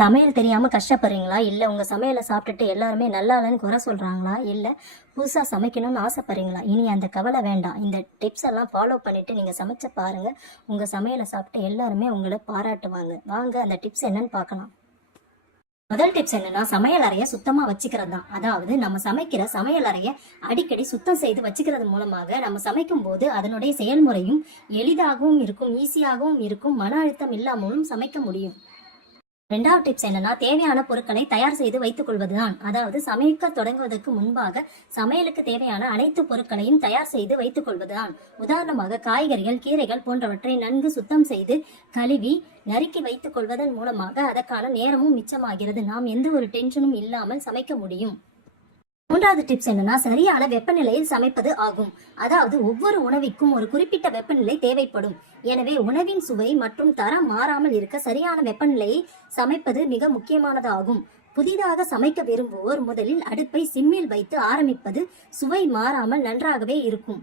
சமையல் தெரியாமல் கஷ்டப்படுறீங்களா? இல்லை உங்கள் சமையலை சாப்பிட்டுட்டு எல்லாருமே நல்லா இல்லைன்னு குறை சொல்கிறாங்களா? இல்லை புதுசாக சமைக்கணும்னு ஆசைப்படுறீங்களா? இனி அந்த கவலை வேண்டாம். இந்த டிப்ஸ் எல்லாம் ஃபாலோ பண்ணிவிட்டு நீங்கள் சமைச்ச பாருங்கள். உங்கள் சமையலை சாப்பிட்டு எல்லாருமே உங்களை பாராட்டுவாங்க. வாங்க அந்த டிப்ஸ் என்னன்னு பார்க்கலாம். முதல் டிப்ஸ் என்னன்னா, சமையல் அறையை சுத்தமா வச்சுக்கிறது தான். அதாவது நம்ம சமைக்கிற சமையல் அறையை அடிக்கடி சுத்தம் செய்து வச்சுக்கிறது மூலமாக நம்ம சமைக்கும் போது அதனுடைய செயல்முறையும் எளிதாகவும் இருக்கும், ஈஸியாகவும் இருக்கும், மன அழுத்தம் இல்லாமலும் சமைக்க முடியும். ரெண்டாவது டிப்ஸ் என்னன்னா, தேவையான பொருட்களை தயார் செய்து வைத்துக் கொள்வதுதான். அதாவது சமைக்க தொடங்குவதற்கு முன்பாக சமையலுக்கு தேவையான அனைத்து பொருட்களையும் தயார் செய்து வைத்துக் கொள்வதுதான். உதாரணமாக காய்கறிகள், கீரைகள் போன்றவற்றை நன்கு சுத்தம் செய்து கழுவி நறுக்கி வைத்துக் கொள்வதன் மூலமாக அதற்கான நேரமும் மிச்சமாகிறது. நாம் எந்த ஒரு டென்ஷனும் இல்லாமல் சமைக்க முடியும். மூன்றாவது டிப்ஸ் என்னன்னா, சரியான வெப்பநிலையில் சமைப்பது ஆகும். அதாவது ஒவ்வொரு உணவிற்கும் ஒரு குறிப்பிட்ட வெப்பநிலை தேவைப்படும். எனவே உணவின் சுவை மற்றும் தரம் மாறாமல் இருக்க சரியான வெப்பநிலையை சமைப்பது மிக முக்கியமானது ஆகும். புதிதாக சமைக்க விரும்புவோர் முதலில் அடுப்பை சிம்மில் வைத்து ஆரம்பிப்பது சுவை மாறாமல் நன்றாகவே இருக்கும்.